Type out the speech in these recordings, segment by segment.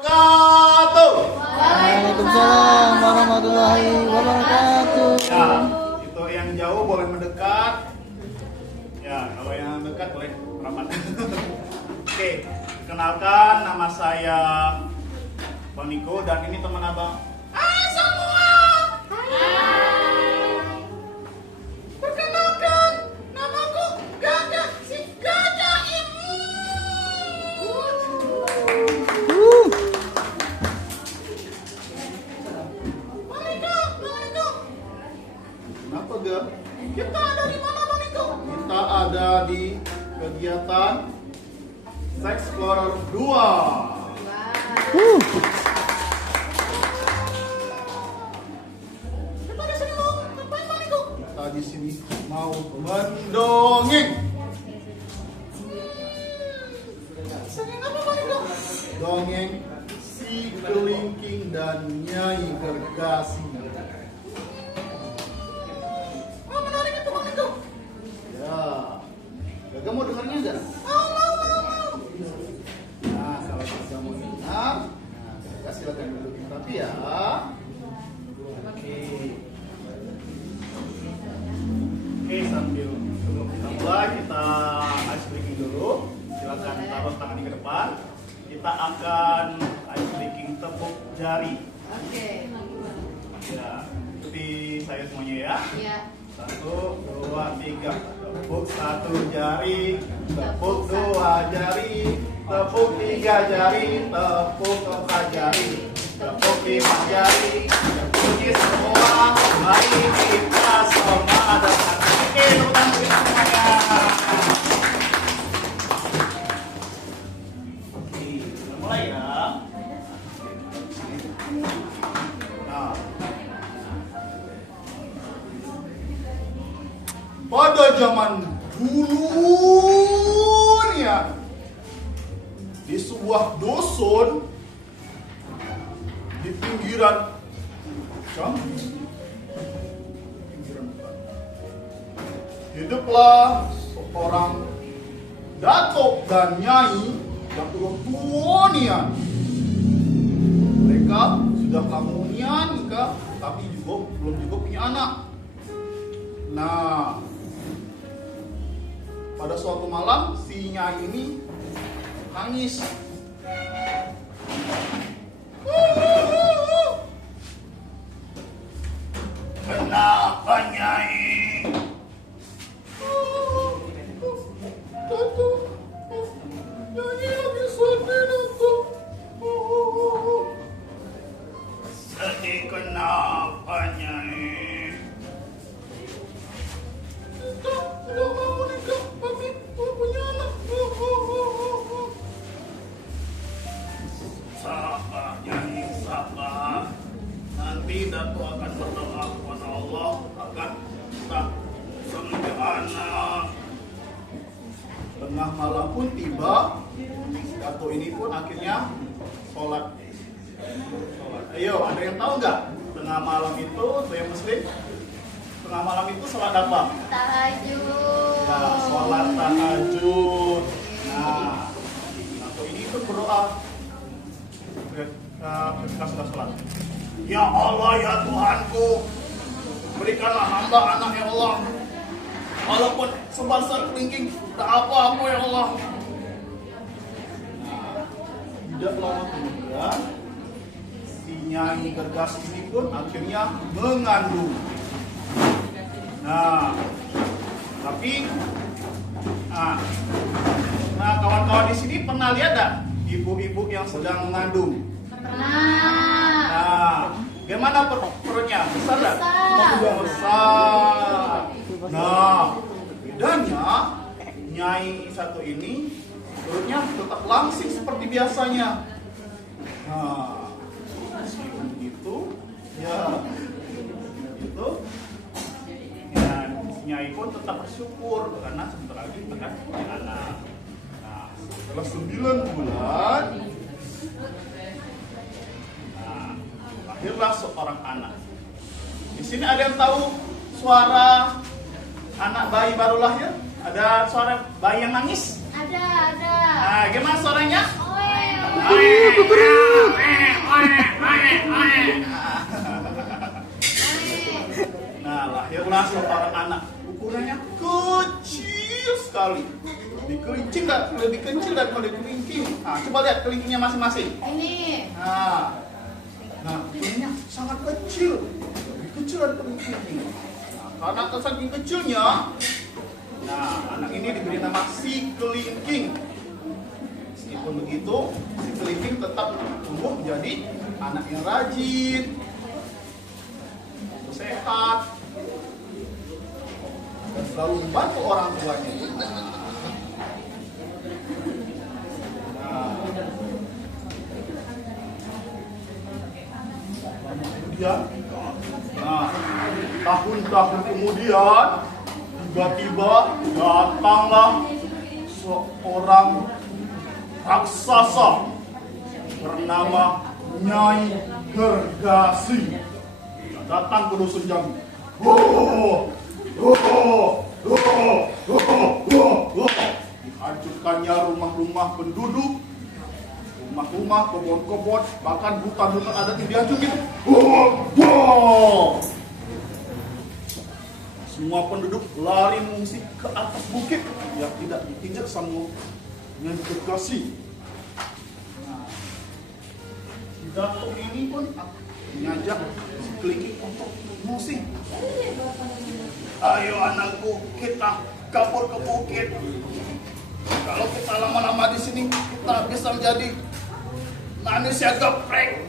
Waalaikumsalam warahmatullahi wabarakatuh. Ya, itu yang jauh boleh mendekat. Ya, kalau yang dekat boleh merapat. Oke, kenalkan nama saya Bang Niko dan ini teman abang. Hai semua. Perkenalkan, namaku Gagak si Gagak ini. Kenapa Gak? Kita ada di mana Bang Niko? Kita ada di kegiatan Sex Explorer 2. Kita di sini mau ngapain Bang Niko? Kita di sini mau mendongeng. Dongeng apa Bang Niko? Dongeng si kelingking dan Nyai Gergasi. Gak mau dengarnya enggak? Mau. Nah, kalau kita mau dengar, nah, silakan duduk tapi ya. Oke, sambil sebelum kita mulai, kita ice breaking dulu. Silakan taruh tangan di ke depan. Kita akan ice breaking tepuk jari. Oke. Ya, ikuti saya semuanya ya. Iya. 1, 2, 3. Tepuk 1 jari, tepuk 2 jari, tepuk 3 jari, tepuk 4 jari, tepuk 5 jari. Bunyi semua, mari kita semangat. Oke, tepuk tangan kita semuanya. Oke, kita mulai ya. Nah, pada zaman dulu nih ya, di sebuah dusun di pinggiran hiduplah seorang datuk dan nyai yang tua nian. Mereka sudah lama nikah, tapi belum juga punya anak. Nah, pada suatu malam si Nyai ini nangis. Kenapa Nyai? Nyai lagi sedih Datuk. Sedih kenapa Nyai? Udah mau nikah, tapi belum punya anak. Sabar, Nyai, sabar. Nanti Datuk akan berdoa kepada Allah agar kita punya anak. Tengah malam pun tiba, Datuk ini pun akhirnya sholat. Ayo, ada yang tahu nggak? Tengah malam itu, saya Muslim, tengah malam itu sholat apa? Tahajud. Nah, sholat tahajud. Nah, Datuk ini pun berdoa ketika sudah sholat. Ya Allah, ya Tuhanku, berikanlah hamba anak ya Allah. Walaupun sebesar kelingking, tak apa-apa ya Allah. Nah, tidak lama kemudian, si Nyai Gergasi ini pun akhirnya mengandung. Nah, tapi, nah kawan-kawan di sini pernah lihat tak ibu-ibu yang sedang mengandung? Pernah. Nah, gimana perutnya? Besar tak? Besar. Juga besar. Nah, bedanya Nyai satu ini perutnya tetap langsing seperti biasanya. Nah, meskipun begitu, ya, gitu. Ya, Nyai pun tetap bersyukur karena sebentar lagi akan punya anak. Nah, setelah 9 bulan, nah, lahirlah seorang anak. Di sini ada yang tahu suara anak bayi baru lahir? Ada suara bayi yang nangis? Ada. Nah, gimana suaranya? Oe. Nah, lahirlah seorang anak. Ukurannya kecil sekali. Lebih kecil daripada kelingking. Nah, coba lihat kelingkingnya masing-masing. Ini. Nah, ukurannya sangat kecil. Lebih kecil daripada kelingking. Nah, karena saking kecilnya, nah, anak ini diberi nama si kelingking. Meskipun begitu, si kelingking tetap tumbuh menjadi anak yang rajin, sehat, dan selalu membantu orang tuanya. Tahun-tahun kemudian tiba-tiba datanglah seorang raksasa bernama Nyai Gergasi. Datang ke dusun Jambi. Dihancurkannya rumah-rumah penduduk, rumah-rumah, kebun-kebun, bahkan hutan-hutan adat yang dihancurkan. Semua penduduk lari mengungsi ke atas bukit yang tidak diinjak sama Nyai Gergasi. Nah, Datuk ini pun mengajak si kelingking untuk mengungsi. Ayo anakku, kita kabur ke bukit. Kalau kita lama-lama di sini, kita bisa menjadi manusia geprek.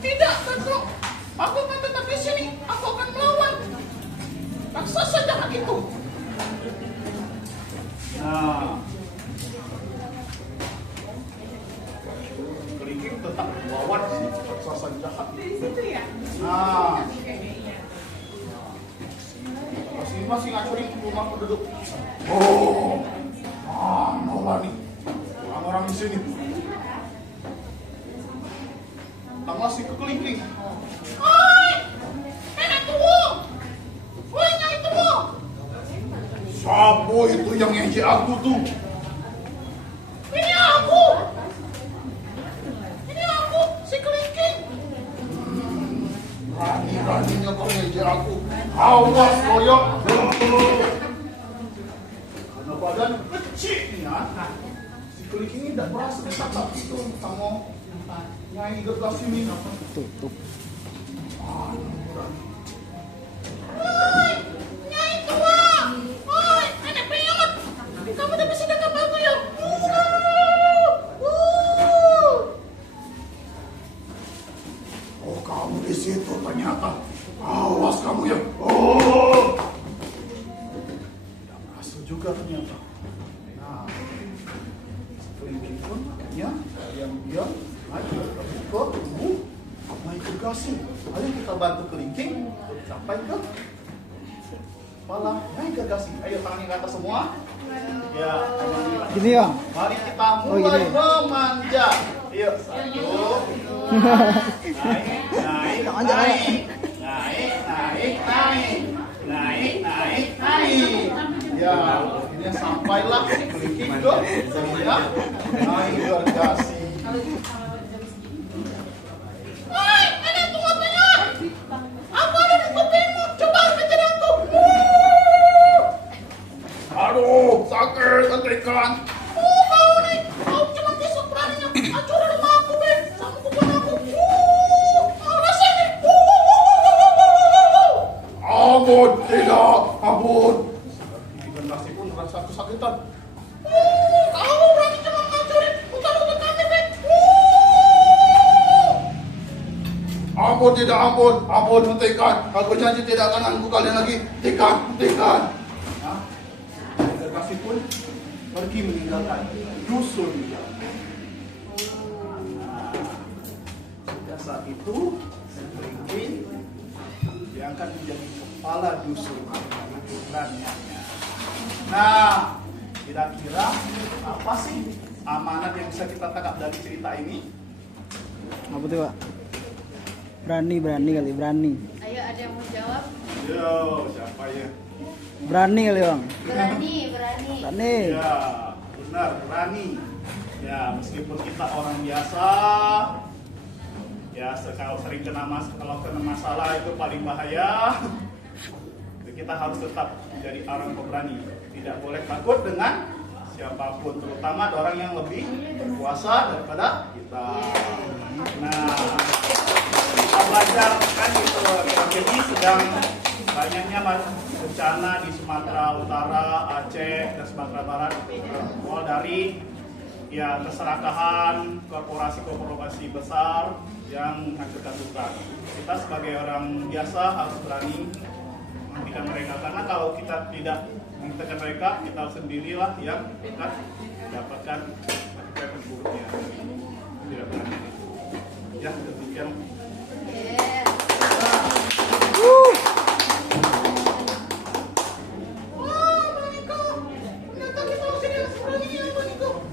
Tidak, Datuk. Aku akan tetap di sini. Aku akan melawan raksasa jahat itu. Nah, kelingking tetap melawan si raksasa jahat. Nah, masing-masing ngacurin rumah penduduk. Nolah nih orang-orang di sini. Datanglah si kelingking. Hai, nenek tua. Woi, Nyai tua. Siapa itu yang ngejek aku tuh? Ini aku. Ini aku, si kelingking. Berani-beraninya kau ngejek aku. Awas koyok. Karena badan kecil nih ya. Si kelingking ini tidak merasa disatap itu sama Nyai Gergasi ini. Tutup. Nyai tua. Woi, nenek peot. Kamu udah bisa dekat aku ya? Oh, kamu di situ ternyata. Awas kamu ya. Tidak berhasil juga ternyata. Nah, kelingking pun akhirnya diam-diam maju ke tubuh Nyai Gergasi. Ayo kita bantu kelingking untuk sampai ke kepala Nyai Gergasi. Ayo tangannya ke atas semua. Ya, Gini ya. mari kita mulai gini. memanjat. Yuk, satu. Naik, naik, Tangan jangan. naik. Naik, naik, naik. Naik, naik, naik. Ya, akhirnya sampailah kelingking ke sebelah Nyai Gergasi. Woi, nenek tua peot. Apa ada di kupingmu? Coba kejar aku. Aduh, sakit, hentikan. Kau nih, kau cuma bisa beraninya hancur rumah aku, Ben. Sama kuping aku. Rasain. Ampun, tidak, ampun. Gergasi pun merasa kesakitan. Kamu berani cuma ngancurin hutan-hutan kami, Ben. Ampun, tidak, ampun, ampun, hentikan. Aku janji tidak akan ganggu kalian lagi. Hentikan, hentikan. Nah, Gergasi pun pergi meninggalkan dusun. Sejak saat itu, kelingking diangkat menjadi kepala dusun. Keberaniannya. Nah, kira-kira apa sih amanat yang bisa kita tangkap dari cerita ini? Apa tuh, Pak? Berani kali, berani. Ayo, ada yang mau jawab? Yo, siapa ya? Berani kali, Bang. Berani. Berani. Ya, benar, berani. Ya, meskipun kita orang biasa, ya kalau sering kalau kena masalah itu paling bahaya. Kita harus tetap menjadi orang pemberani. Tidak boleh takut dengan siapapun, terutama orang yang lebih berkuasa daripada kita. Nah, kita belajar kan gitu. Jadi sedang banyaknya bencana di Sumatera Utara, Aceh, dan Sumatera Barat. Mulai dari ya keserakahan korporasi-korporasi besar yang menghancurkan hutan. Kita sebagai orang biasa harus berani menghentikan mereka, karena kalau kita tidak menghentikan mereka, kita sendirilah yang akan mendapatkan akibat buruknya. Tidak berani. Ya, demikian.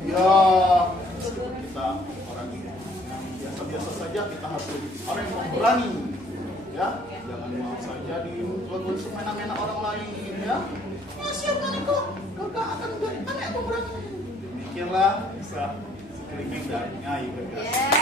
Ya, meskipun kita orang yang biasa-biasa saja, kita harus jadi orang yang berani. Ya, jangan mau saja dibuat semena-mena orang lain, ya. Masih Maniko, kakak akan menjadi anak yang pemberani. Demikianlah bisa sekeliling dan nyai berkata.